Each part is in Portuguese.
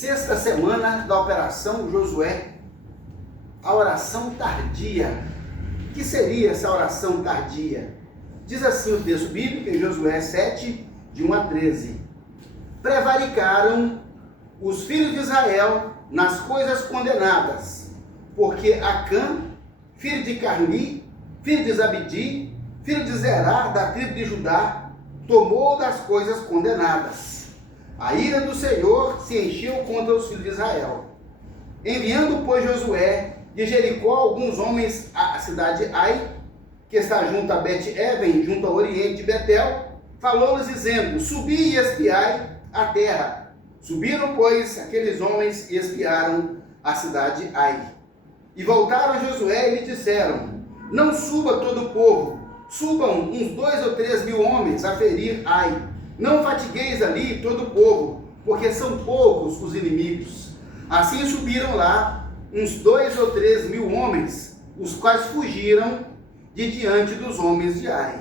Sexta semana da Operação Josué, a oração tardia. O que seria essa oração tardia? Diz assim o texto bíblico em Josué 7, de 1 a 13. Prevaricaram os filhos de Israel nas coisas condenadas, porque Acã, filho de Carmi, filho de Zabdi, filho de Zerá, da tribo de Judá, tomou das coisas condenadas. A ira do Senhor se encheu contra os filhos de Israel. Enviando, pois, Josué de Jericó alguns homens à cidade de Ai, que está junto a Bet-Even, junto ao oriente de Betel, falou-lhes dizendo: subi e espiai a terra. Subiram, pois, aqueles homens e espiaram a cidade de Ai. E voltaram a Josué e lhe disseram: não suba todo o povo, subam uns 2 ou 3 mil homens a ferir Ai. Não fatigueis ali todo o povo, porque são poucos os inimigos. Assim subiram lá uns 2 ou 3 mil homens, os quais fugiram de diante dos homens de Ai.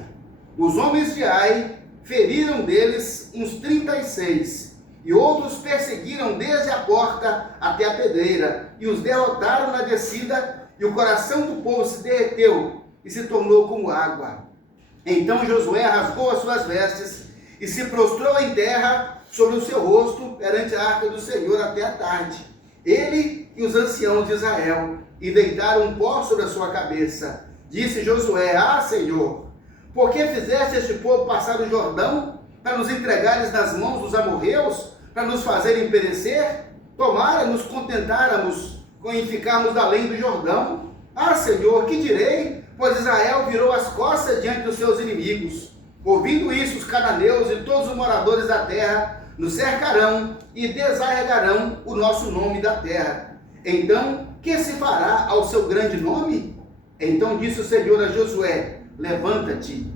Os homens de Ai feriram deles uns 36, e outros perseguiram desde a porta até a pedreira, e os derrotaram na descida, e o coração do povo se derreteu, e se tornou como água. Então Josué rasgou as suas vestes, e se prostrou em terra sobre o seu rosto perante a arca do Senhor até a tarde. Ele e os anciãos de Israel, e deitaram um pó sobre a sua cabeça. Disse Josué: ah, Senhor, por que fizeste este povo passar o Jordão, para nos entregares nas mãos dos amorreus, para nos fazerem perecer? Tomara nos contentáramos em ficarmos além do Jordão. Ah, Senhor, que direi? Pois Israel virou as costas diante dos seus inimigos. Ouvindo isso, os cananeus e todos os moradores da terra nos cercarão e desarregarão o nosso nome da terra. Então, que se fará ao seu grande nome? Então disse o Senhor a Josué: levanta-te,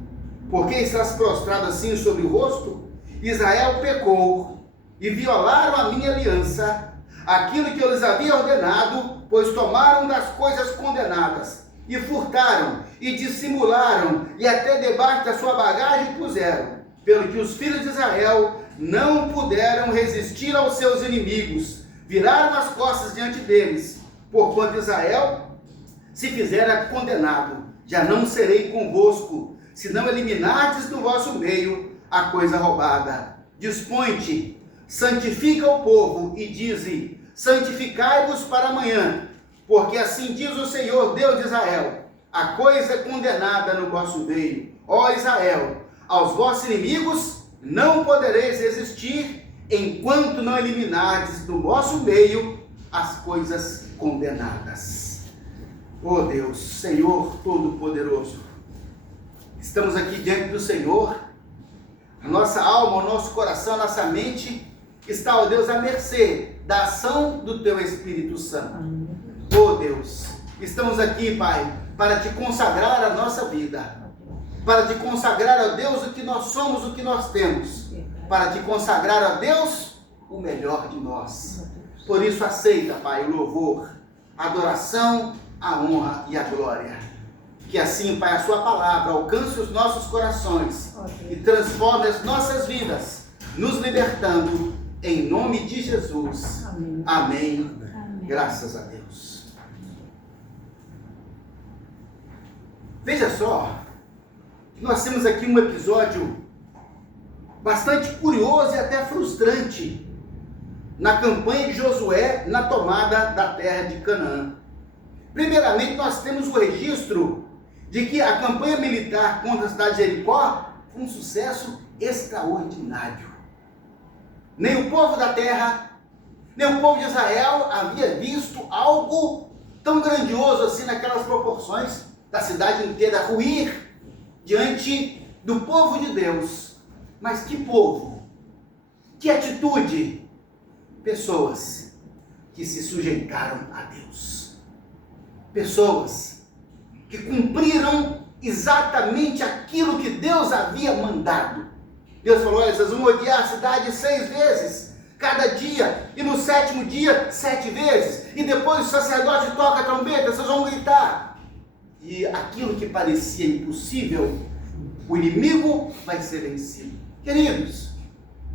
porque estás prostrado assim sobre o rosto? Israel pecou e violaram a minha aliança, aquilo que eu lhes havia ordenado, pois tomaram das coisas condenadas, e furtaram, e dissimularam, e até debaixo da sua bagagem puseram, pelo que os filhos de Israel não puderam resistir aos seus inimigos, viraram as costas diante deles, porquanto Israel se fizera condenado. Já não serei convosco, se não eliminardes do vosso meio a coisa roubada. Dispõe-te, santifica o povo, e dize: santificai-vos para amanhã, porque assim diz o Senhor Deus de Israel: a coisa condenada no vosso meio, ó Israel, aos vossos inimigos não podereis resistir, enquanto não eliminardes do vosso meio as coisas condenadas. Ó Deus, Senhor Todo-Poderoso, estamos aqui diante do Senhor, a nossa alma, o nosso coração, a nossa mente está, ó Deus, à mercê da ação do Teu Espírito Santo. Oh Deus, estamos aqui, Pai, para Te consagrar a nossa vida, para Te consagrar a Deus o que nós somos, o que nós temos, para Te consagrar a Deus o melhor de nós. Por isso aceita, Pai, o louvor, a adoração, a honra e a glória. Que assim, Pai, a Sua palavra alcance os nossos corações e transforme as nossas vidas, nos libertando, em nome de Jesus. Amém. Amém. Graças a Deus. Veja só, nós temos aqui um episódio bastante curioso e até frustrante na campanha de Josué na tomada da terra de Canaã. Primeiramente, nós temos o registro de que a campanha militar contra a cidade de Jericó foi um sucesso extraordinário. Nem o povo da terra, nem o povo de Israel havia visto algo tão grandioso assim naquelas proporções, da cidade inteira ruir diante do povo de Deus. Mas que povo, que atitude, pessoas que se sujeitaram a Deus, pessoas que cumpriram exatamente aquilo que Deus havia mandado. Deus falou: olha, vocês vão odiar a cidade 6 vezes, cada dia, e no 7º dia, 7 vezes, e depois o sacerdote toca a trombeta, vocês vão gritar. E aquilo que parecia impossível, o inimigo vai ser vencido. Queridos,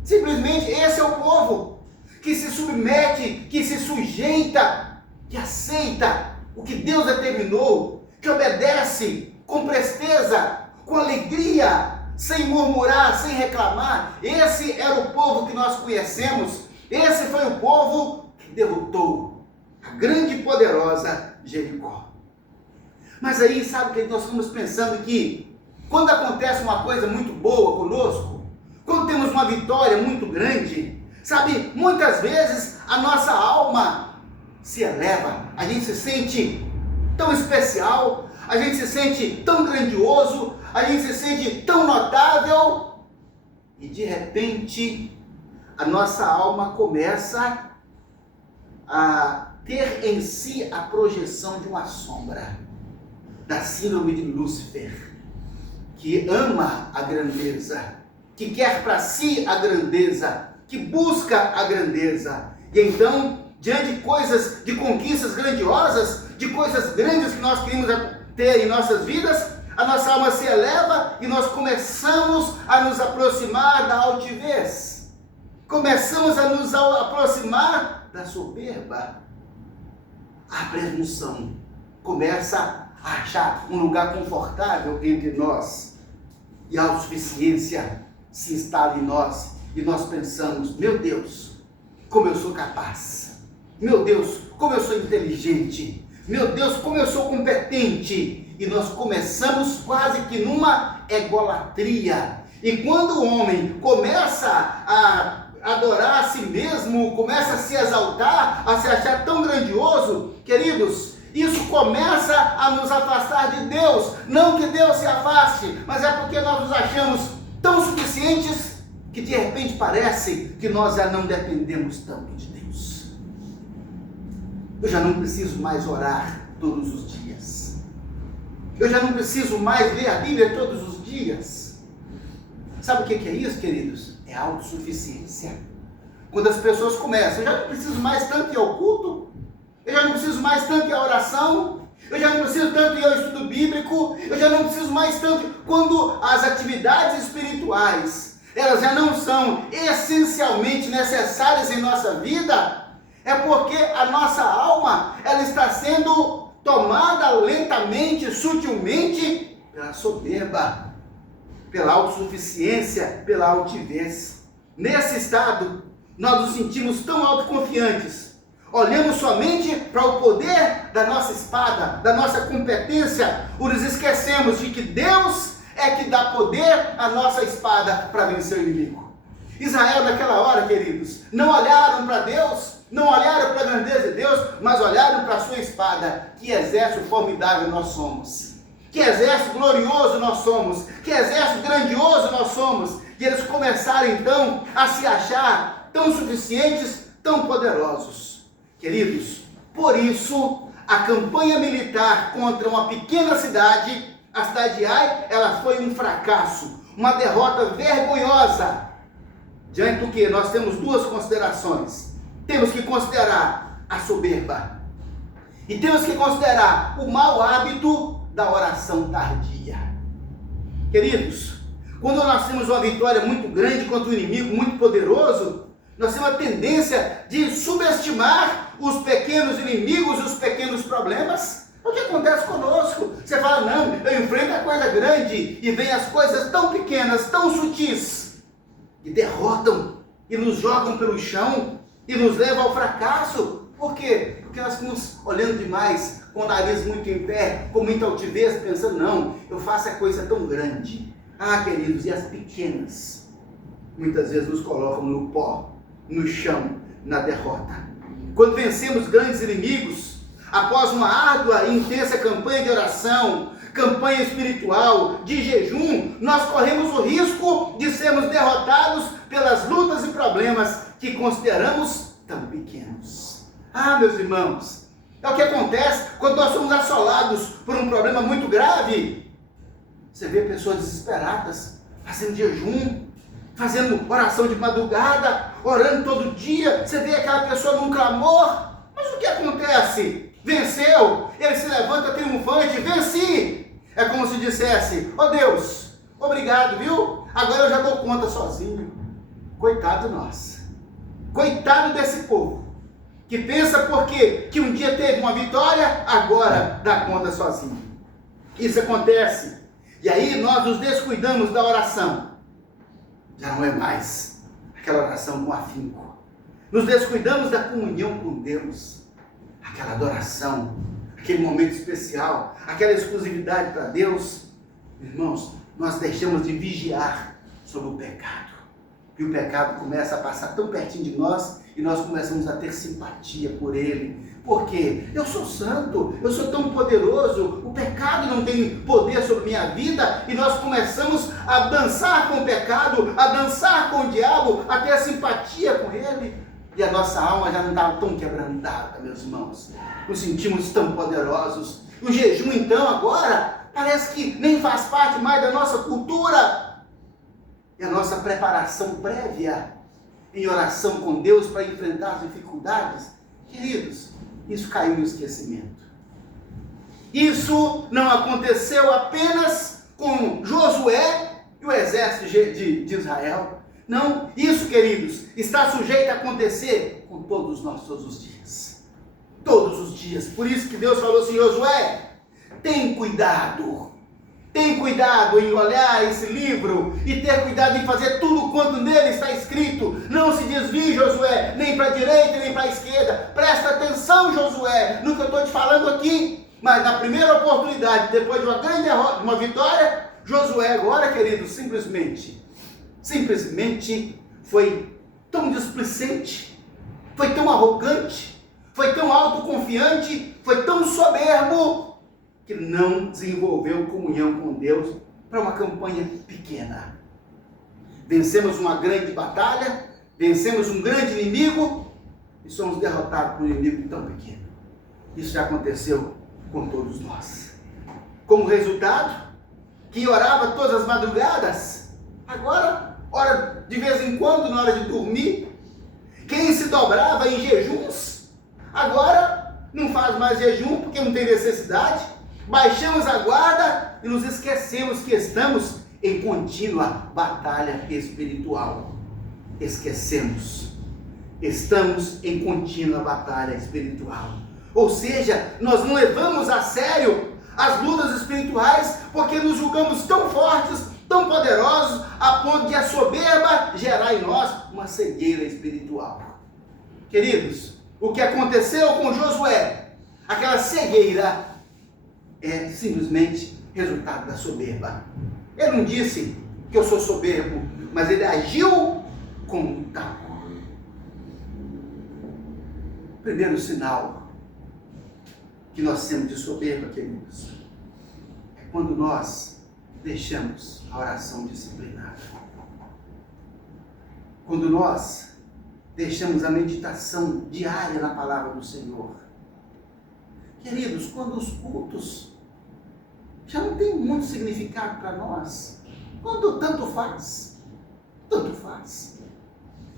simplesmente esse é o povo que se submete, que se sujeita, que aceita o que Deus determinou, que obedece com presteza, com alegria, sem murmurar, sem reclamar. Esse era o povo que nós conhecemos. Esse foi o povo que derrotou a grande e poderosa Jericó. Mas aí, sabe o que nós estamos pensando que quando acontece uma coisa muito boa conosco, quando temos uma vitória muito grande, sabe, muitas vezes a nossa alma se eleva, a gente se sente tão especial, a gente se sente tão grandioso, a gente se sente tão notável, e de repente a nossa alma começa a ter em si a projeção de uma sombra, da síndrome de Lúcifer, que ama a grandeza, que quer para si a grandeza, que busca a grandeza. E então, diante de coisas, de conquistas grandiosas, de coisas grandes que nós queremos ter em nossas vidas, a nossa alma se eleva e nós começamos a nos aproximar da altivez, começamos a nos aproximar da soberba. A presunção começa a achar um lugar confortável entre nós, e a autossuficiência se instala em nós, e nós pensamos: meu Deus, como eu sou capaz, meu Deus, como eu sou inteligente, meu Deus, como eu sou competente, e nós começamos quase que numa egolatria. E quando o homem começa a adorar a si mesmo, começa a se exaltar, a se achar tão grandioso, queridos, isso começa a nos afastar de Deus. Não que Deus se afaste, mas é porque nós nos achamos tão suficientes que de repente parece que nós já não dependemos tanto de Deus. Eu já não preciso mais orar todos os dias. Eu já não preciso mais ler a Bíblia todos os dias. Sabe o que é isso, queridos? É autossuficiência. Quando as pessoas começam: eu já não preciso mais tanto ir ao culto, eu já não preciso mais tanto ir à oração, eu já não preciso tanto ir ao estudo bíblico, eu já não preciso mais tanto. Quando as atividades espirituais, elas já não são essencialmente necessárias em nossa vida, é porque a nossa alma, ela está sendo tomada lentamente, sutilmente, pela soberba, pela autossuficiência, pela altivez. Nesse estado, nós nos sentimos tão autoconfiantes, olhamos somente para o poder da nossa espada, da nossa competência, nos esquecemos de que Deus é que dá poder à nossa espada para vencer o inimigo. Israel naquela hora, queridos, não olharam para Deus, não olharam para a grandeza de Deus, mas olharam para a sua espada. Que exército formidável nós somos, que exército glorioso nós somos, que exército grandioso nós somos. E eles começaram então a se achar tão suficientes, tão poderosos. Queridos, por isso a campanha militar contra uma pequena cidade, a cidade de Ai, ela foi um fracasso, uma derrota vergonhosa. Diante do que? Nós temos duas considerações. Temos que considerar a soberba e temos que considerar o mau hábito da oração tardia. Queridos, quando nós temos uma vitória muito grande contra um inimigo muito poderoso, nós temos a tendência de subestimar os pequenos inimigos, os pequenos problemas. O que acontece conosco? Você fala: não, eu enfrento a coisa grande, e vem as coisas tão pequenas, tão sutis, que derrotam e nos jogam pelo chão e nos levam ao fracasso. Por quê? Porque nós estamos olhando demais, com o nariz muito em pé, com muita altivez, pensando: não, eu faço a coisa tão grande. Ah, queridos, e as pequenas muitas vezes nos colocam no pó, no chão, na derrota. Quando vencemos grandes inimigos, após uma árdua e intensa campanha de oração, campanha espiritual, de jejum, nós corremos o risco de sermos derrotados pelas lutas e problemas que consideramos tão pequenos. Ah, meus irmãos, é o que acontece quando nós somos assolados por um problema muito grave. Você vê pessoas desesperadas, fazendo jejum, fazendo oração de madrugada, orando todo dia. Você vê aquela pessoa num clamor, mas o que acontece? Venceu, ele se levanta triunfante: venci. É como se dissesse: ó Deus, obrigado, viu? Agora eu já dou conta sozinho. Coitado de nós. Coitado desse povo, que pensa porque que um dia teve uma vitória, agora dá conta sozinho. Isso acontece. E aí nós nos descuidamos da oração. Já não é mais aquela oração com afinco. Nos descuidamos da comunhão com Deus. Aquela adoração, aquele momento especial, aquela exclusividade para Deus. Irmãos, nós deixamos de vigiar sobre o pecado. E o pecado começa a passar tão pertinho de nós e nós começamos a ter simpatia por ele. Por quê? Eu sou santo, eu sou tão poderoso, o pecado não tem poder sobre minha vida, e nós começamos a dançar com o pecado, a dançar com o diabo, a ter simpatia com ele. E a nossa alma já não estava tão quebrantada, meus irmãos. Nos sentimos tão poderosos. O jejum, então, agora, parece que nem faz parte mais da nossa cultura. E a nossa preparação prévia em oração com Deus para enfrentar as dificuldades, queridos, isso caiu no esquecimento. Isso não aconteceu apenas com Josué e o exército de Israel. Não, isso, queridos, está sujeito a acontecer com todos nós, todos os dias. Todos os dias. Por isso que Deus falou assim: Josué, tem cuidado. Tem cuidado em olhar esse livro e ter cuidado em fazer tudo quanto nele está escrito. Não se desvie, Josué, nem para a direita nem para a esquerda. Presta atenção, Josué, no que eu estou te falando aqui. Mas na primeira oportunidade, depois de uma grande derrota, de uma vitória, Josué agora, querido, simplesmente foi tão displicente, foi tão arrogante, foi tão autoconfiante, foi tão soberbo, que não desenvolveu comunhão com Deus para uma campanha pequena. Vencemos uma grande batalha, vencemos um grande inimigo e somos derrotados por um inimigo tão pequeno. Isso já aconteceu com todos nós. Como resultado, quem orava todas as madrugadas, agora ora de vez em quando na hora de dormir. Quem se dobrava em jejuns, agora não faz mais jejum porque não tem necessidade. Baixamos a guarda e nos esquecemos que estamos em contínua batalha espiritual. Esquecemos. Estamos em contínua batalha espiritual. Ou seja, nós não levamos a sério as lutas espirituais porque nos julgamos tão fortes, tão poderosos, a ponto de a soberba gerar em nós uma cegueira espiritual. Queridos, o que aconteceu com Josué, aquela cegueira, é simplesmente resultado da soberba. Ele não disse que eu sou soberbo, mas ele agiu como tal. Primeiro sinal que nós temos de soberba, queridos, é quando nós deixamos a oração disciplinada. Quando nós deixamos a meditação diária na palavra do Senhor. Queridos, quando os cultos já não tem muito significado para nós, quando tanto faz.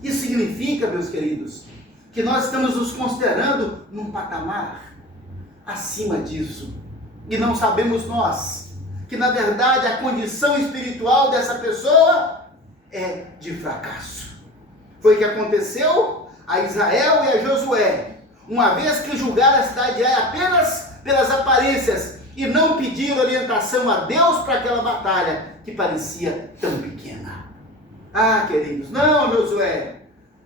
Isso significa, meus queridos, que nós estamos nos considerando num patamar acima disso. E não sabemos nós que, na verdade, a condição espiritual dessa pessoa é de fracasso. Foi o que aconteceu a Israel e a Josué. Uma vez que julgaram a cidade de Ai apenas pelas aparências e não pediram orientação a Deus para aquela batalha que parecia tão pequena. Ah, queridos, não, Josué,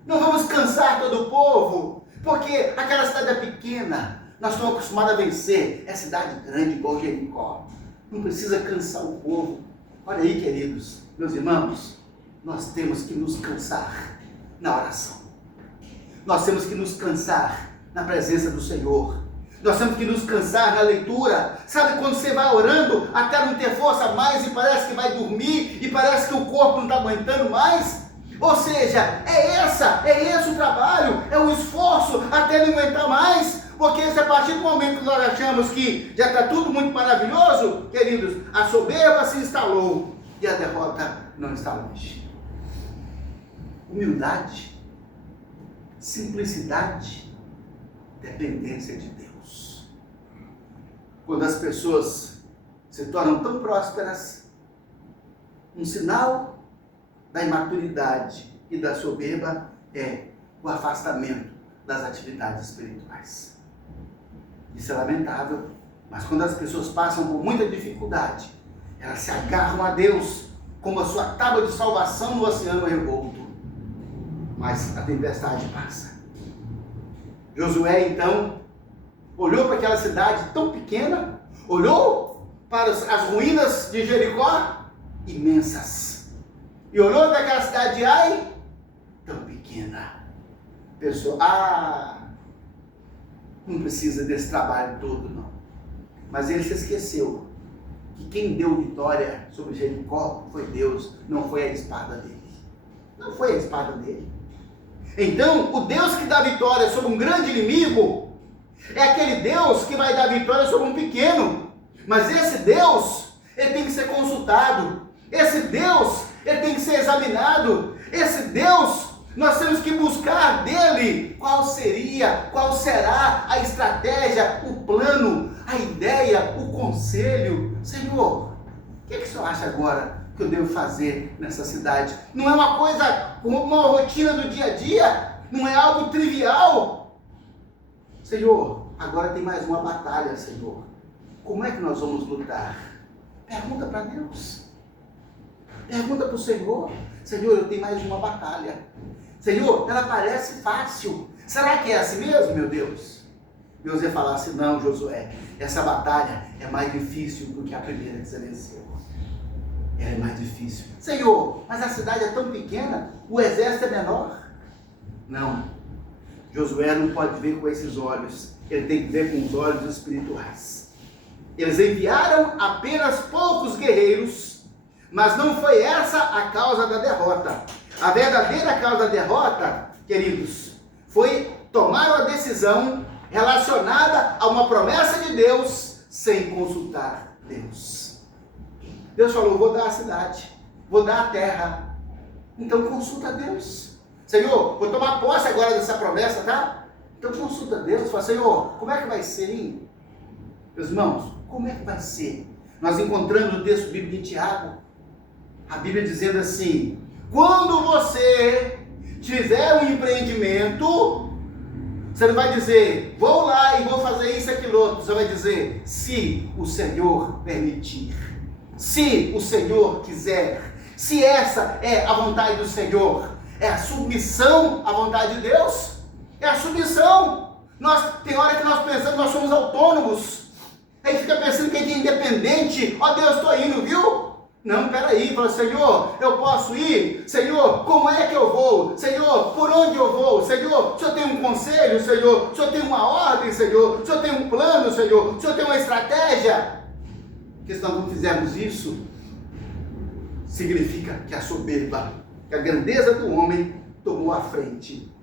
não vamos cansar todo o povo, porque aquela cidade é pequena, nós estamos acostumados a vencer, é cidade grande igual Jericó, não precisa cansar o povo. Olha aí, queridos, meus irmãos, nós temos que nos cansar na oração, nós temos que nos cansar na presença do Senhor. Nós temos que nos cansar na leitura. Sabe quando você vai orando até não ter força mais e parece que vai dormir e parece que o corpo não está aguentando mais? Ou seja, é esse o trabalho, é o esforço até não aguentar mais. Porque se a partir do momento que nós achamos que já está tudo muito maravilhoso, queridos, a soberba se instalou e a derrota não está longe. Humildade, simplicidade, dependência de Deus. Quando as pessoas se tornam tão prósperas, um sinal da imaturidade e da soberba é o afastamento das atividades espirituais. Isso é lamentável, mas quando as pessoas passam por muita dificuldade, elas se agarram a Deus como a sua tábua de salvação no oceano revolto. Mas a tempestade passa. Josué, então, olhou para aquela cidade tão pequena, olhou para as ruínas de Jericó, imensas, e olhou para aquela cidade de Ai, tão pequena. Pensou, não precisa desse trabalho todo, não. Mas ele se esqueceu que quem deu vitória sobre Jericó foi Deus, não foi a espada dele. Não foi a espada dele. Então, o Deus que dá vitória sobre um grande inimigo é aquele Deus que vai dar vitória sobre um pequeno. Mas esse Deus, ele tem que ser consultado. Esse Deus, ele tem que ser examinado. Esse Deus, nós temos que buscar dele qual será a estratégia, o plano, a ideia, o conselho. Senhor, o que o Senhor acha agora que eu devo fazer nessa cidade? Não é uma coisa, uma rotina do dia a dia, não é algo trivial. Senhor, agora tem mais uma batalha, Senhor. Como é que nós vamos lutar? Pergunta para Deus. Pergunta para o Senhor. Senhor, eu tenho mais uma batalha. Senhor, ela parece fácil. Será que é assim mesmo, meu Deus? Deus ia falar assim, não, Josué, essa batalha é mais difícil do que a primeira que você venceu. Ela é mais difícil. Senhor, mas a cidade é tão pequena, o exército é menor. Não. Josué não pode ver com esses olhos. Ele tem que ver com os olhos espirituais. Eles enviaram apenas poucos guerreiros, mas não foi essa a causa da derrota. A verdadeira causa da derrota, queridos, foi tomar uma decisão relacionada a uma promessa de Deus sem consultar Deus. Deus falou, vou dar a cidade, vou dar a terra. Então consulta Deus. Senhor, vou tomar posse agora dessa promessa, tá? Então consulta Deus, fala, Senhor, como é que vai ser, hein? Meus irmãos, como é que vai ser? Nós encontramos no texto bíblico de Tiago, a Bíblia dizendo assim, quando você tiver um empreendimento, você não vai dizer, vou lá e vou fazer isso, aquilo, outro. Você vai dizer, se o Senhor permitir, se o Senhor quiser, se essa é a vontade do Senhor, é a submissão à vontade de Deus, é a submissão. Tem hora que nós pensamos que nós somos autônomos, aí fica pensando que a gente é independente, Deus, estou indo, viu? Não, peraí, fala, Senhor, eu posso ir? Senhor, como é que eu vou? Senhor, por onde eu vou? Senhor, o Senhor tem um conselho, Senhor? O Senhor tem uma ordem, Senhor? O Senhor tem um plano, Senhor? O Senhor tem uma estratégia? Porque se nós não fizermos isso, significa que a soberba, que a grandeza do homem tomou a frente.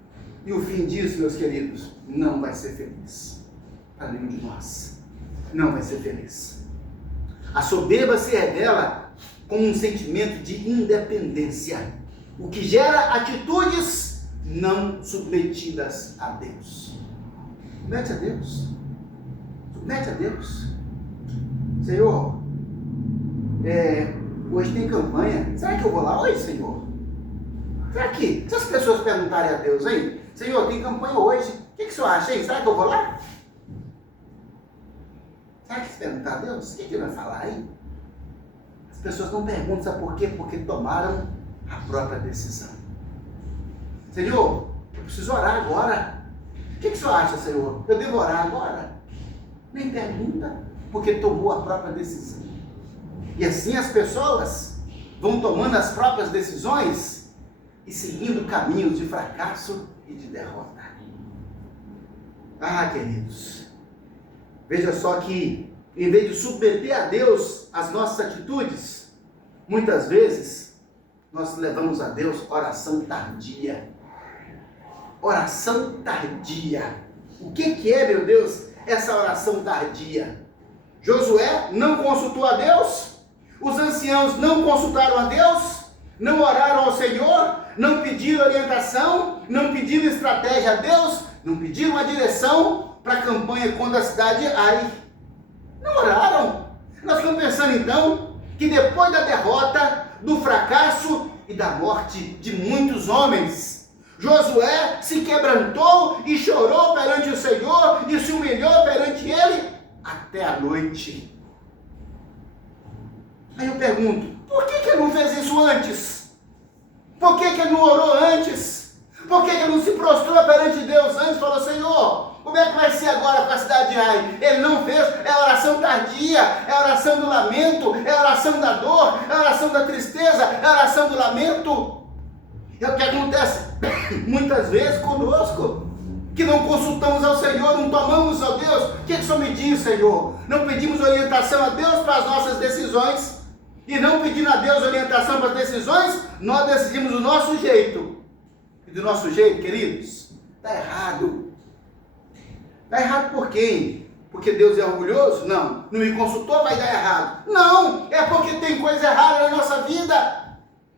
E o fim disso, meus queridos, não vai ser feliz. Para nenhum de nós. Não vai ser feliz. A soberba se revela com um sentimento de independência, o que gera atitudes não submetidas a Deus. Submete a Deus. Submete a Deus. Senhor, hoje tem campanha. Será que eu vou lá hoje, Senhor? Será que, se as pessoas perguntarem a Deus, hein? Senhor, tem campanha hoje. O que o Senhor acha, hein? Será que eu vou lá? Será que se perguntar a Deus, o que ele vai falar, hein? As pessoas não perguntam, sabe por quê? Porque tomaram a própria decisão. Senhor, eu preciso orar agora. O que o Senhor acha, Senhor? Eu devo orar agora? Nem pergunta, porque tomou a própria decisão. E assim as pessoas vão tomando as próprias decisões e seguindo caminhos de fracasso e de derrota. Queridos, veja só que, em vez de submeter a Deus as nossas atitudes, muitas vezes nós levamos a Deus oração tardia. Oração tardia. O que é, meu Deus, essa oração tardia? Josué não consultou a Deus, os anciãos não consultaram a Deus, não oraram ao Senhor, não pediram orientação, não pediram estratégia a Deus, não pediram uma direção para a campanha contra a cidade de Ai. Não oraram. Nós estamos pensando então que depois da derrota, do fracasso e da morte de muitos homens, Josué se quebrantou e chorou perante o Senhor e se humilhou perante ele até a noite. Aí eu pergunto, por que ele não fez isso antes? Por que ele não orou antes? Por que ele não se prostrou perante Deus antes e falou, Senhor, como é que vai ser agora com a cidade de Ai? Ele não fez, é a oração tardia, é a oração do lamento, é a oração da dor, é a oração da tristeza, é a oração do lamento. É o que acontece muitas vezes conosco, que não consultamos ao Senhor, não tomamos ao Deus. O que o Senhor me diz, Senhor? Não pedimos orientação a Deus para as nossas decisões, e não pedindo a Deus orientação para as decisões, nós decidimos do nosso jeito. E do nosso jeito, queridos, está errado. Está errado por quem? Porque Deus é orgulhoso? Não. Não me consultou, vai dar errado. Não, é porque tem coisa errada na nossa vida.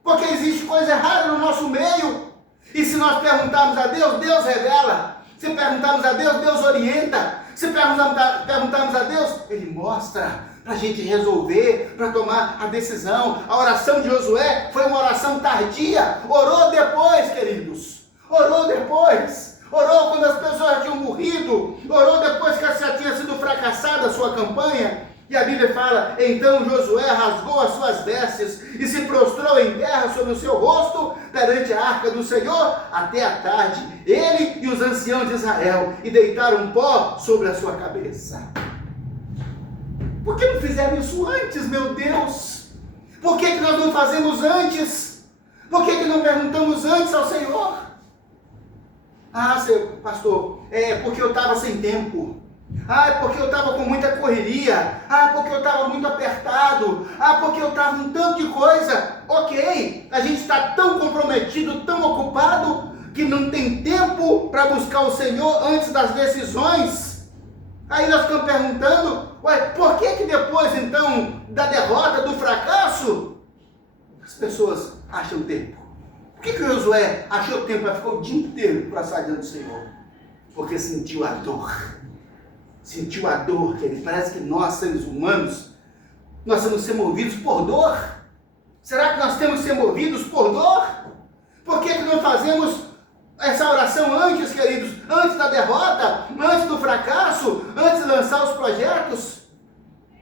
Porque existe coisa errada no nosso meio. E se nós perguntarmos a Deus, Deus revela. Se perguntarmos a Deus, Deus orienta. Se perguntarmos a Deus, Ele mostra para a gente resolver, para tomar a decisão. A oração de Josué foi uma oração tardia. Orou depois, queridos. Orou depois. Orou quando as pessoas já tinham morrido. Orou depois que já tinha sido fracassada a sua campanha. E a Bíblia fala, então Josué rasgou as suas vestes e se prostrou em terra sobre o seu rosto perante a arca do Senhor até a tarde, ele e os anciãos de Israel, e deitaram pó sobre a sua cabeça. Por que não fizeram isso antes, meu Deus? Por que nós não fazemos antes? Por que não perguntamos antes ao Senhor? Ah, pastor, é porque eu estava sem tempo. Ah, é porque eu estava com muita correria. Ah, é porque eu estava muito apertado. Ah, porque eu estava com tanto de coisa. Ok, a gente está tão comprometido, tão ocupado, que não tem tempo para buscar o Senhor antes das decisões. Aí nós ficamos perguntando, ué, por que depois então da derrota, do fracasso, as pessoas acham tempo? Por que Josué achou tempo para ficar o dia inteiro para sair diante do Senhor? Porque sentiu a dor. Sentiu a dor, que ele parece que nós, seres humanos, nós temos que ser movidos por dor. Será que nós temos que ser movidos por dor? Por que não fazemos essa oração antes, queridos? Antes da derrota, antes do fracasso, antes de lançar os projetos?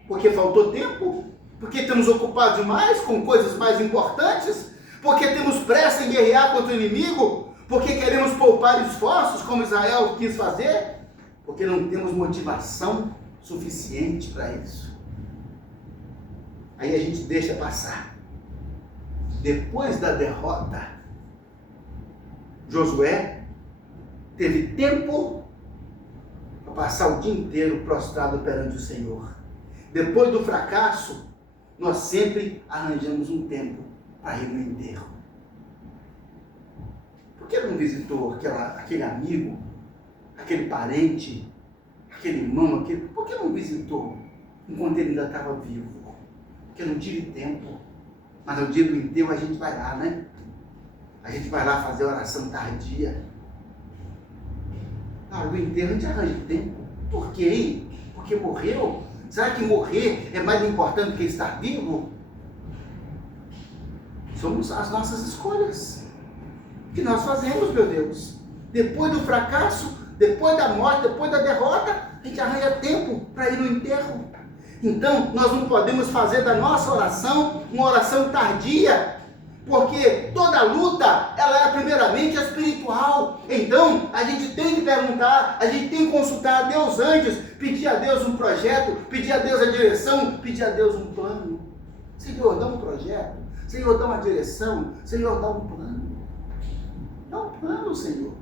Porque faltou tempo? Porque estamos ocupados demais com coisas mais importantes? Porque temos pressa em guerrear contra o inimigo? Porque queremos poupar esforços, como Israel quis fazer? Porque não temos motivação suficiente para isso. Aí a gente deixa passar. Depois da derrota, Josué teve tempo para passar o dia inteiro prostrado perante o Senhor. Depois do fracasso, nós sempre arranjamos um tempo para ir no enterro. Por que não visitou aquele amigo, aquele parente, aquele irmão, por que não visitou enquanto ele ainda estava vivo? Porque não tive tempo. Mas no dia do enterro a gente vai lá, né? A gente vai lá fazer oração tardia. Na hora do enterro a gente arranja tempo. Por quê, hein? Porque morreu? Será que morrer é mais importante do que estar vivo? Somos as nossas escolhas que nós fazemos, meu Deus. Depois do fracasso, depois da morte, depois da derrota, a gente arranja tempo para ir no enterro. Então, nós não podemos fazer da nossa oração uma oração tardia, porque toda luta, ela é primeiramente espiritual. Então, a gente tem que perguntar, a gente tem que consultar a Deus antes, pedir a Deus um projeto, pedir a Deus a direção, pedir a Deus um plano. Senhor, dá um projeto. Senhor, dá uma direção. Senhor, dá um plano. Dá um plano, Senhor.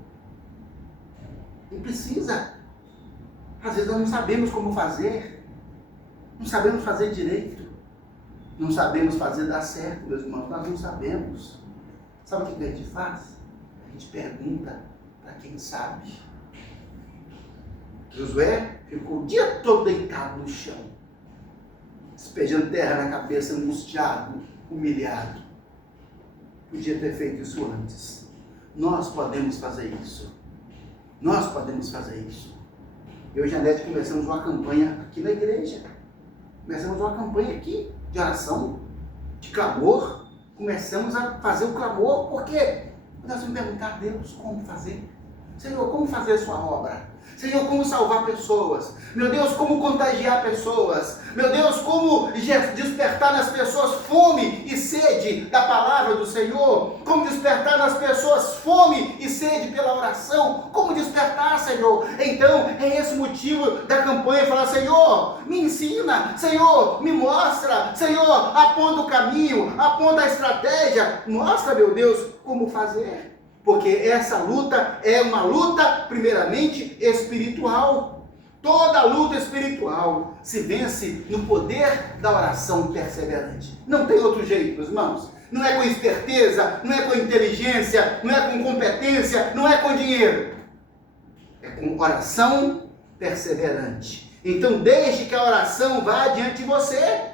Não precisa. Às vezes nós não sabemos como fazer. Não sabemos fazer direito. Não sabemos fazer dar certo, meus irmãos. Nós não sabemos. Sabe o que a gente faz? A gente pergunta para quem sabe. Josué ficou o dia todo deitado no chão, despejando terra na cabeça, angustiado, humilhado. Podia ter feito isso antes. Nós podemos fazer isso. Nós podemos fazer isso. Eu e Janete começamos uma campanha aqui na igreja. Começamos uma campanha aqui de oração, de clamor. Começamos a fazer o clamor, porque Nós vamos perguntar a Deus como fazer. Senhor, como fazer a sua obra? Senhor, como salvar pessoas? Meu Deus, como contagiar pessoas? Meu Deus, como despertar nas pessoas fome e sede da palavra do Senhor? Como despertar nas pessoas fome e sede pela oração? Como despertar, Senhor? Então, é esse o motivo da campanha, falar, Senhor, me ensina, Senhor, me mostra, Senhor, aponta o caminho, aponta a estratégia, mostra, meu Deus, como fazer. Porque essa luta é uma luta, primeiramente, espiritual. Toda luta espiritual se vence no poder da oração perseverante. Não tem outro jeito, meus irmãos. Não é com esperteza, não é com inteligência, não é com competência, não é com dinheiro. É com oração perseverante. Então, deixe que a oração vá adiante de você.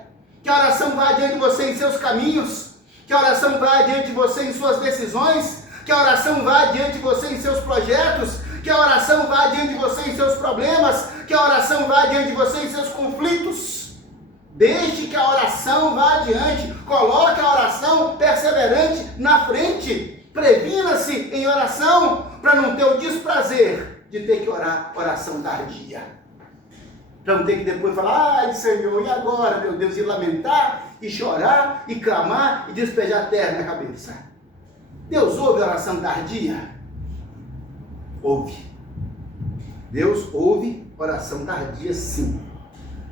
Que a oração vá adiante de você em seus caminhos. Que a oração vá adiante de você em suas decisões. Que a oração vá adiante de você em seus projetos, que a oração vá adiante de você em seus problemas, que a oração vá adiante de você em seus conflitos. Deixe que a oração vá adiante, coloque a oração perseverante na frente, previna-se em oração, para não ter o desprazer de ter que orar oração tardia. Para não ter que depois falar, ai Senhor, e agora, meu Deus, e lamentar, e chorar, e clamar, e despejar terra na cabeça. Deus ouve a oração tardia? Ouve. Deus ouve oração tardia, sim.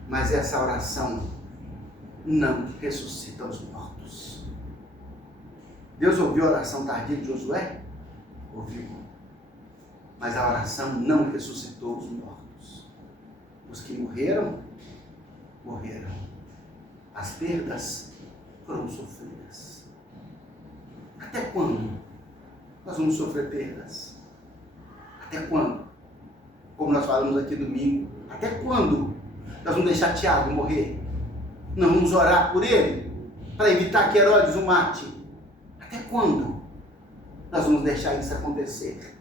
Mas essa oração não ressuscita os mortos. Deus ouviu a oração tardia de Josué? Ouviu. Mas a oração não ressuscitou os mortos. Os que morreram, morreram. As perdas foram sofridas. Até quando nós vamos sofrer perdas? Até quando? Como nós falamos aqui domingo, até quando nós vamos deixar Tiago morrer? Não vamos orar por ele? Para evitar que Herodes o mate? Até quando nós vamos deixar isso acontecer?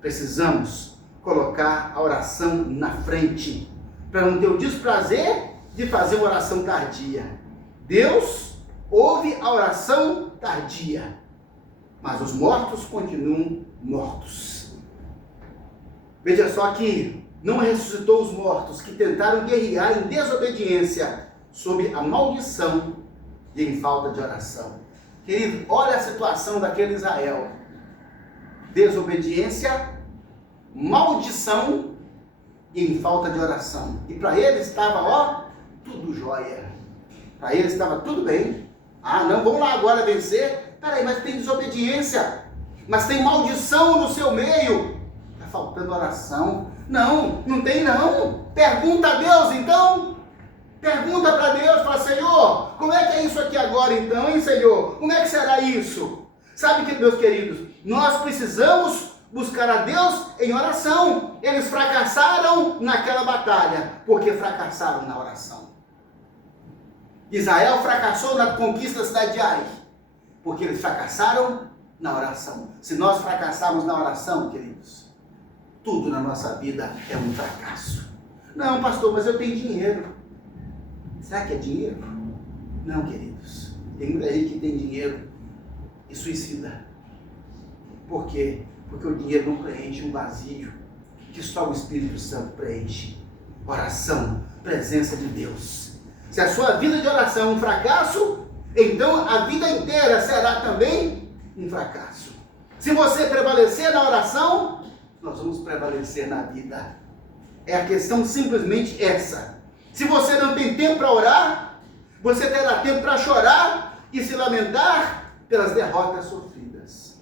Precisamos colocar a oração na frente, para não ter o desprazer de fazer uma oração tardia. Deus ouve a oração tardia, mas os mortos continuam mortos. Veja só que não ressuscitou os mortos que tentaram guerrear em desobediência sob a maldição e em falta de oração. Querido, olha a situação daquele Israel. Desobediência, maldição e em falta de oração. E para eles estava, ó, tudo jóia. Para eles estava tudo bem. Ah, não, vamos lá agora vencer. Peraí, mas tem desobediência. Mas tem maldição no seu meio. Está faltando oração. Não, não tem não. Pergunta a Deus então. Pergunta para Deus, fala, Senhor, como é que é isso aqui agora então, hein, Senhor? Como é que será isso? Sabe que, meus queridos, nós precisamos buscar a Deus em oração. Eles fracassaram naquela batalha, porque fracassaram na oração. Israel fracassou na conquista da cidade de Ai, porque eles fracassaram na oração. Se nós fracassarmos na oração, queridos, tudo na nossa vida é um fracasso. Não, pastor, mas eu tenho dinheiro. Será que é dinheiro? Não, queridos. Tem muita gente que tem dinheiro e suicida. Por quê? Porque o dinheiro não preenche um vazio que só o Espírito Santo preenche. Oração, presença de Deus. Se a sua vida de oração é um fracasso, então a vida inteira será também um fracasso. Se você prevalecer na oração, nós vamos prevalecer na vida. É a questão simplesmente essa. Se você não tem tempo para orar, você terá tempo para chorar e se lamentar pelas derrotas sofridas.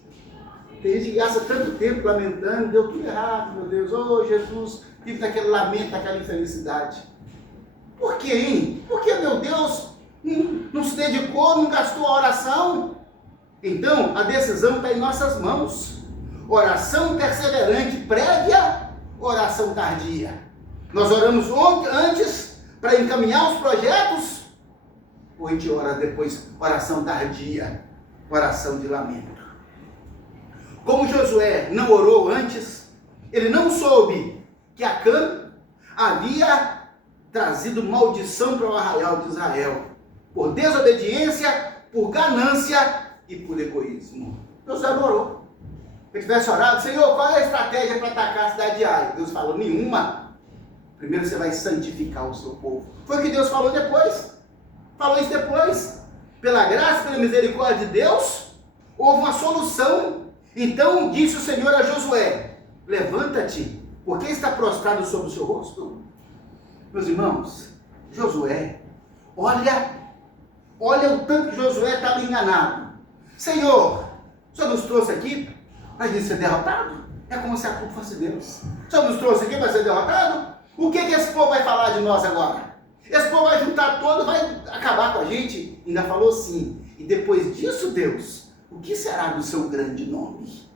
Tem gente que gasta tanto tempo lamentando, deu tudo errado, meu Deus, oh Jesus, vive naquele lamento, naquela infelicidade. Por quê, hein? Porque, meu Deus, não se dedicou, não gastou a oração. Então, a decisão está em nossas mãos. Oração perseverante prévia, oração tardia. Nós oramos antes para encaminhar os projetos, ou a gente ora depois, oração tardia, oração de lamento. Como Josué não orou antes, ele não soube que Acã havia trazido maldição para o arraial de Israel, por desobediência, por ganância e por egoísmo. Josué não orou. eu tivesse orado, Senhor, qual é a estratégia para atacar a cidade de Ai? Deus falou, nenhuma. Primeiro você vai santificar o seu povo. Foi o que Deus falou depois. Falou isso depois. Pela graça, pela misericórdia de Deus, houve uma solução. Então disse o Senhor a Josué, levanta-te, porque está prostrado sobre o seu rosto. Meus irmãos, Josué, olha o tanto que Josué estava enganado. Senhor, o Senhor nos trouxe aqui para a gente ser derrotado? É como se a culpa fosse Deus. O Senhor nos trouxe aqui para ser derrotado? O que esse povo vai falar de nós agora? Esse povo vai juntar todo, vai acabar com a gente? Ainda falou sim. E depois disso, Deus, o que será do seu grande nome?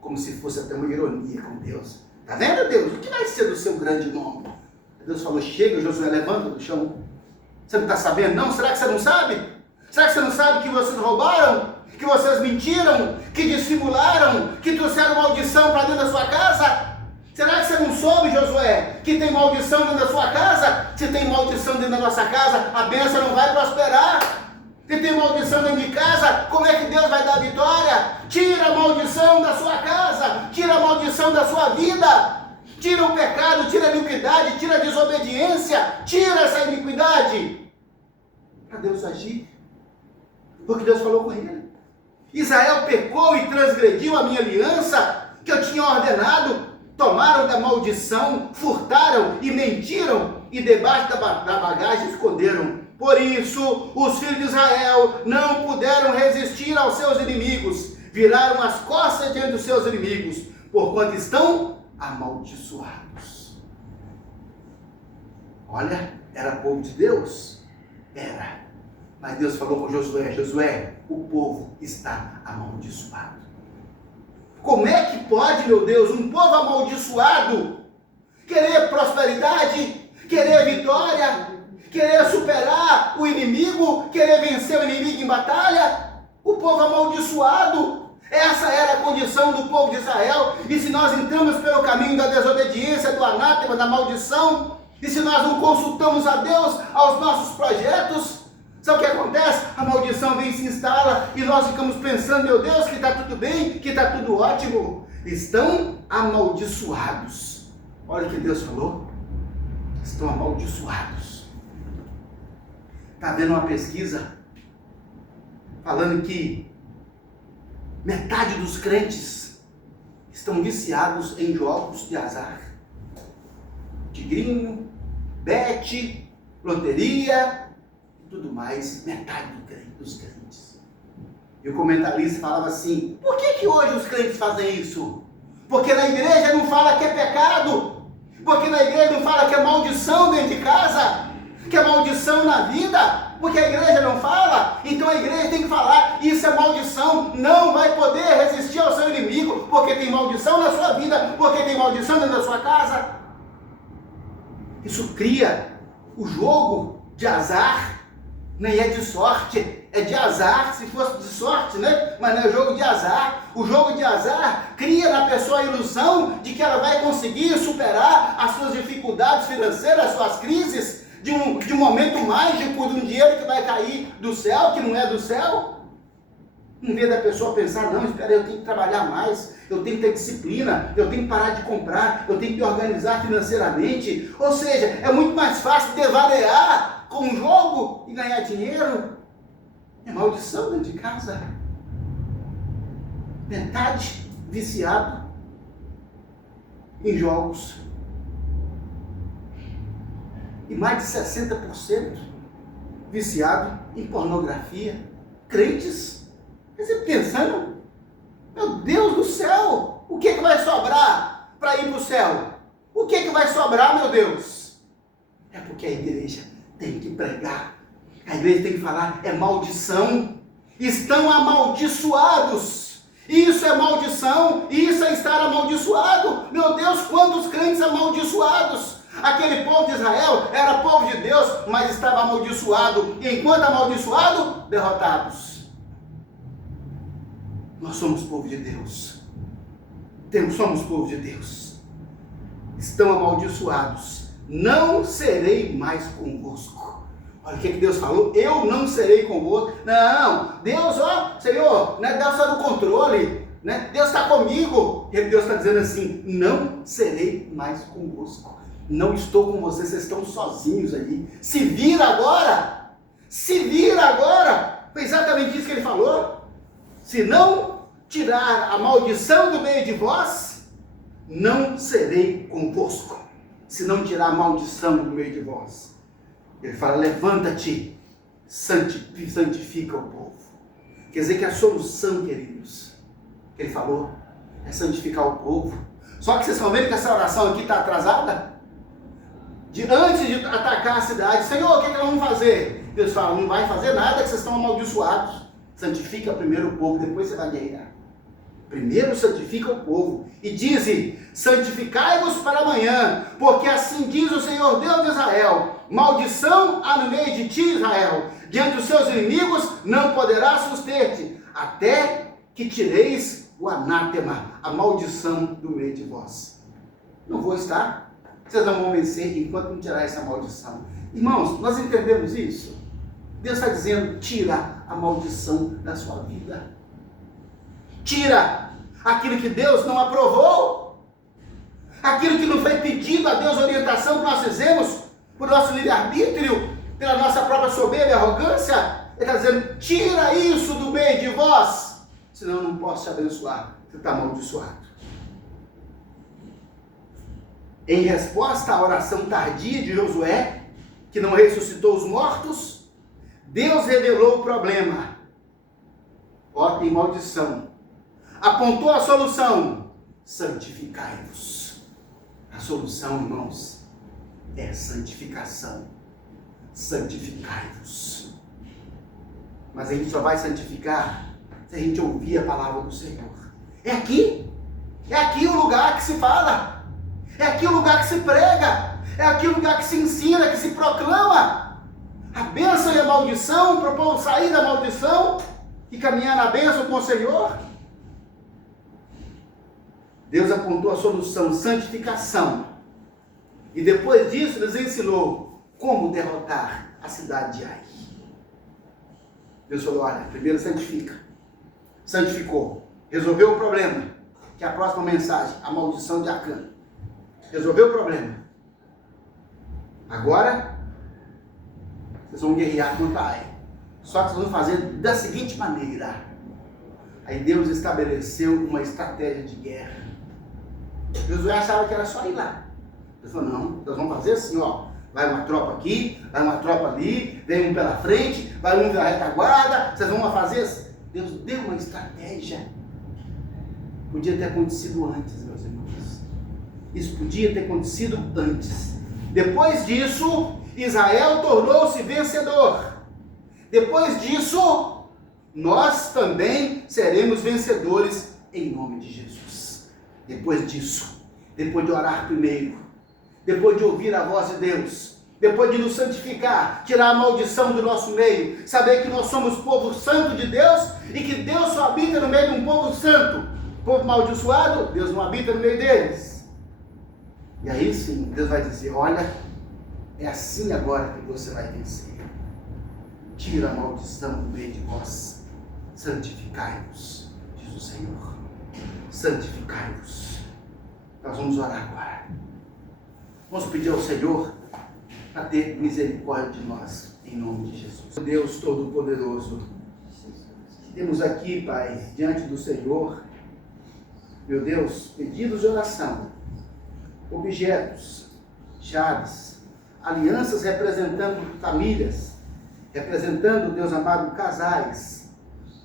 Como se fosse até uma ironia com Deus. Está vendo, Deus? O que vai ser do seu grande nome? Deus falou, chega, Josué, levanta do chão. Você não está sabendo, não? Será que você não sabe? Será que você não sabe que vocês roubaram? Que vocês mentiram? Que dissimularam? Que trouxeram maldição para dentro da sua casa? Será que você não soube, Josué, que tem maldição dentro da sua casa? Se tem maldição dentro da nossa casa, a bênção não vai prosperar. Se tem maldição dentro de casa, como é que Deus vai dar vitória? Tira a maldição da sua casa, tira a maldição da sua vida. Tira o pecado, tira a iniquidade, tira a desobediência, tira essa iniquidade. Para Deus agir. Porque Deus falou com ele. Israel pecou e transgrediu a minha aliança que eu tinha ordenado. Tomaram da maldição, furtaram e mentiram e debaixo da bagagem esconderam. Por isso, os filhos de Israel não puderam resistir aos seus inimigos. Viraram as costas diante dos seus inimigos, porquanto estão amaldiçoados. Olha, era povo de Deus? Era. Mas Deus falou com Josué, Josué, o povo está amaldiçoado. Como é que pode, meu Deus, um povo amaldiçoado querer prosperidade, querer vitória, querer superar o inimigo, querer vencer o inimigo em batalha? O povo amaldiçoado. Essa era a condição do povo de Israel. E se nós entramos pelo caminho da desobediência, do anátema, da maldição, e se nós não consultamos a Deus aos nossos projetos, sabe o que acontece? A maldição vem e se instala e nós ficamos pensando, meu Deus, que está tudo bem, que está tudo ótimo. Estão amaldiçoados. Olha o que Deus falou. Estão amaldiçoados. Está havendo uma pesquisa falando que metade dos crentes estão viciados em jogos de azar. Tigrinho, bete, loteria, tudo mais, metade dos crentes. E o comentarista falava assim, por que hoje os crentes fazem isso? Porque na igreja não fala que é pecado, porque na igreja não fala que é maldição dentro de casa, que é maldição na vida, porque a igreja não fala, então a igreja tem que falar, isso é maldição, não vai poder resistir ao seu inimigo, porque tem maldição na sua vida, porque tem maldição dentro da sua casa. Isso cria o jogo de azar. Nem é de sorte, é de azar, se fosse de sorte, né? Mas não é jogo de azar. O jogo de azar cria na pessoa a ilusão de que ela vai conseguir superar as suas dificuldades financeiras, as suas crises, de um momento mágico, de um dinheiro que vai cair do céu, que não é do céu. Em vez da pessoa pensar, não, espera, eu tenho que trabalhar mais, eu tenho que ter disciplina, eu tenho que parar de comprar, eu tenho que me organizar financeiramente. Ou seja, é muito mais fácil devanear com um jogo e ganhar dinheiro. É maldição dentro de casa. Metade viciado em jogos. E mais de 60% viciado em pornografia. Crentes. Quer dizer, pensando, meu Deus do céu, o que vai sobrar para ir para o céu? O que vai sobrar, meu Deus? É porque a igreja tem que pregar, a igreja tem que falar, é maldição, estão amaldiçoados, isso é maldição, isso é estar amaldiçoado. Meu Deus, quantos crentes amaldiçoados! Aquele povo de Israel era povo de Deus, mas estava amaldiçoado, e enquanto amaldiçoado, derrotados. Nós somos povo de Deus, somos povo de Deus, estão amaldiçoados. Não serei mais convosco. Olha o que Deus falou, eu não serei convosco. Não, Deus, Senhor, não é Deus só no controle. né? Deus está comigo. E Deus está dizendo assim: não serei mais convosco. Não estou com vocês, vocês estão sozinhos aí. Se vira agora. Se vira agora. Foi exatamente isso que ele falou. Se não tirar a maldição do meio de vós, não serei convosco. Se não tirar a maldição do meio de vós. Ele fala: levanta-te, santifica o povo. Quer dizer que a solução, queridos, que ele falou, é santificar o povo. Só que vocês estão vendo que essa oração aqui está atrasada? Antes de atacar a cidade, Senhor, o que nós vamos fazer? Deus fala: não vai fazer nada, que vocês estão amaldiçoados. Santifica primeiro o povo, depois você vai guerrear. Primeiro santifica o povo. E diz: santificai-vos para amanhã, porque assim diz o Senhor Deus de Israel: maldição há no meio de ti, Israel. Diante dos seus inimigos não poderá suster-te, até que tireis o anátema, a maldição do meio de vós. Não vou estar. Vocês não vão vencer enquanto não tirar essa maldição. Irmãos, nós entendemos isso? Deus está dizendo: tira a maldição da sua vida. Tira aquilo que Deus não aprovou. Aquilo que não foi pedido a Deus, orientação que nós fizemos, por nosso livre-arbítrio, pela nossa própria soberba e arrogância. Ele está dizendo: tira isso do meio de vós, senão eu não posso te abençoar. Você está amaldiçoado. Em resposta à oração tardia de Josué, que não ressuscitou os mortos, Deus revelou o problema. Ó, tem maldição. Apontou a solução: santificai-vos. A solução, irmãos, é santificação. Santificai-vos. Mas a gente só vai santificar se a gente ouvir a palavra do Senhor. É aqui o lugar que se fala. É aqui o lugar que se prega. É aqui o lugar que se ensina, que se proclama a bênção e a maldição, para o povo sair da maldição e caminhar na bênção com o Senhor. Deus apontou a solução: santificação. E depois disso, Deus ensinou como derrotar a cidade de Ai. Deus falou: olha, primeiro santifica. Santificou. Resolveu o problema. Que é a próxima mensagem: a maldição de Acã. Resolveu o problema. Agora, vocês vão guerrear contra Ai. Só que vocês vão fazer da seguinte maneira. Aí Deus estabeleceu uma estratégia de guerra. Josué achava que era só ir lá. Ele falou: não, nós vamos fazer assim, ó. Vai uma tropa aqui, vai uma tropa ali, vem um pela frente, vai um pela retaguarda, vocês vão fazer assim. Deus deu uma estratégia. Podia ter acontecido antes, meus irmãos. Isso podia ter acontecido antes. Depois disso, Israel tornou-se vencedor. Depois disso, nós também seremos vencedores em nome de Jesus. Depois disso, depois de orar primeiro, depois de ouvir a voz de Deus, depois de nos santificar, tirar a maldição do nosso meio, saber que nós somos povo santo de Deus e que Deus só habita no meio de um povo santo. Povo amaldiçoado, Deus não habita no meio deles. E aí sim, Deus vai dizer: olha, é assim agora que você vai vencer. Tira a maldição do meio de vós. Santificai-vos, diz o Senhor. Santificai-vos. Nós vamos orar agora. Vamos pedir ao Senhor para ter misericórdia de nós, em nome de Jesus. Deus Todo-Poderoso, temos aqui, Pai, diante do Senhor, meu Deus, pedidos de oração, objetos, chaves, alianças representando famílias, representando, Deus amado, casais,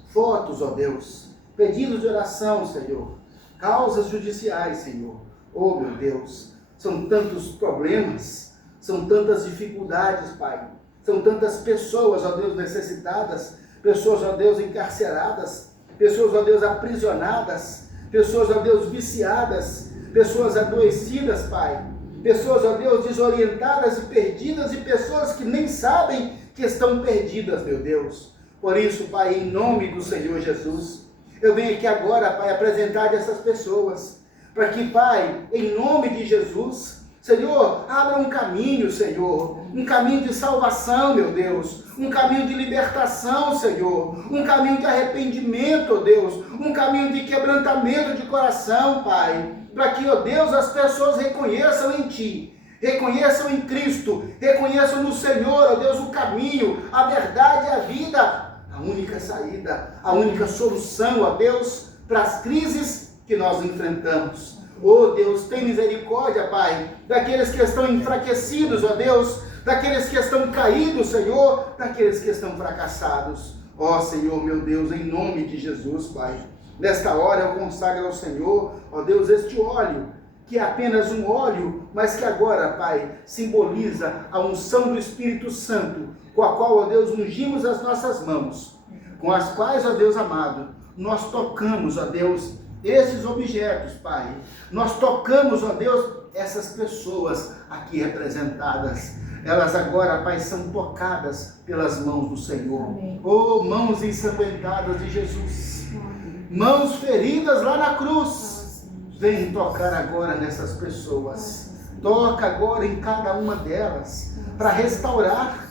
fotos, ó Deus, pedidos de oração, Senhor, causas judiciais, Senhor. Oh, meu Deus, são tantos problemas, são tantas dificuldades, Pai, são tantas pessoas, ó Deus, necessitadas, pessoas, ó Deus, encarceradas, pessoas, ó Deus, aprisionadas, pessoas, ó Deus, viciadas, pessoas adoecidas, Pai, pessoas, ó Deus, desorientadas e perdidas, e pessoas que nem sabem que estão perdidas, meu Deus. Por isso, Pai, em nome do Senhor Jesus, eu venho aqui agora, Pai, apresentar essas pessoas, para que, Pai, em nome de Jesus, Senhor, abra um caminho, Senhor, um caminho de salvação, meu Deus, um caminho de libertação, Senhor, um caminho de arrependimento, ó Deus, um caminho de quebrantamento de coração, Pai, para que, ó Deus, as pessoas reconheçam em Ti, reconheçam em Cristo, reconheçam no Senhor, ó Deus, o caminho, a verdade e a vida, a única saída, a única solução, ó Deus, para as crises que nós enfrentamos. Oh Deus, tem misericórdia, Pai, daqueles que estão enfraquecidos, ó Deus, daqueles que estão caídos, Senhor, daqueles que estão fracassados. Ó Senhor, meu Deus, em nome de Jesus, Pai, nesta hora eu consagro ao Senhor, ó Deus, este óleo, que é apenas um óleo, mas que agora, Pai, simboliza a unção do Espírito Santo, com a qual, ó Deus, ungimos as nossas mãos, com as quais, ó Deus amado, nós tocamos, ó Deus, esses objetos, Pai. Nós tocamos, ó Deus, essas pessoas aqui representadas. Elas agora, Pai, são tocadas pelas mãos do Senhor. Amém. Oh, mãos ensanguentadas de Jesus. Amém. Mãos feridas lá na cruz. Vem tocar agora nessas pessoas. Toca agora em cada uma delas, para restaurar,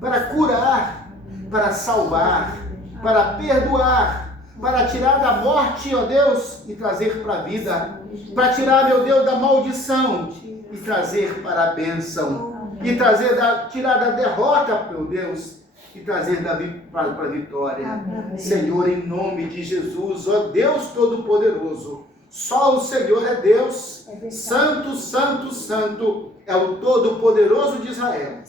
para curar, para salvar, para perdoar, para tirar da morte, ó Deus, e trazer para a vida, para tirar, meu Deus, da maldição e trazer para a bênção, e tirar da derrota, meu Deus, e trazer para a vitória. Amém. Senhor, em nome de Jesus, ó Deus Todo-Poderoso, só o Senhor é Deus, santo, santo, santo, é o Todo-Poderoso de Israel.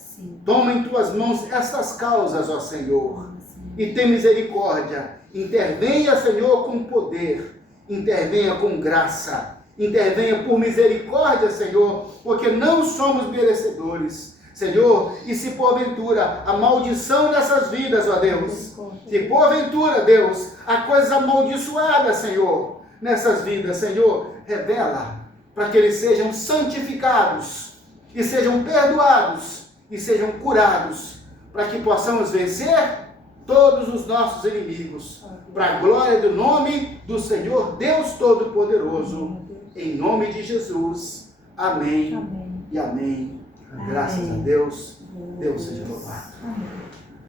Toma em tuas mãos estas causas, ó Senhor, e tem misericórdia. Intervenha, Senhor, com poder, intervenha com graça, intervenha por misericórdia, Senhor, porque não somos merecedores, Senhor, e se porventura a maldição dessas vidas, ó Deus, se porventura, Deus, há coisas amaldiçoadas, Senhor, nessas vidas, Senhor, revela, para que eles sejam santificados, e sejam perdoados, e sejam curados, para que possamos vencer todos os nossos inimigos, para a glória do nome do Senhor Deus Todo-Poderoso, em nome de Jesus, amém, amém. E amém. Graças a Deus, Deus seja louvado. Amém.